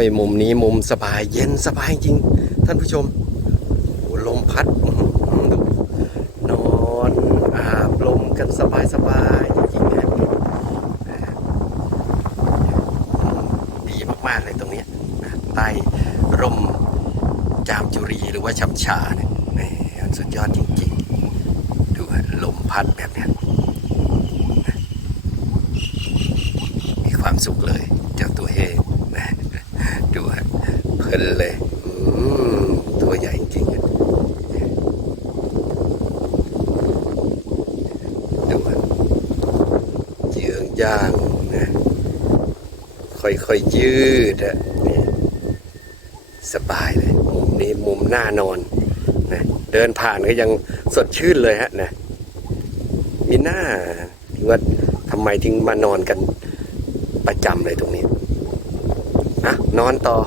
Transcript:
ยมุมนี้มุมสบายเย็นสบายจริง ท่านผู้ชมโอ้ลมพัดนอนอาบลมกันสบายสบายจริงๆนะดีมากๆเลยตรงนี้ใต้ร่มจามจุรีหรือว่าชำชาเนี่ยสุดยอดจริงๆ ดูลมพัดแบบนี้มีความสุขเลย เจ้าตัวเฮนะดูฮะเพ ลินเลยอืมตัวใหญ่จริงๆดูฮะเยืองย่างนะค่อยๆยืดอะนี่สบายเลย มุมนี้มุมหน้านอนนะเดินผ่านก็ยังสดชื่นเลยฮะนะมีหน้าที่ว่าทำไมถึงมานอนกันประจำเลยตรงนี้อะนอนต่อ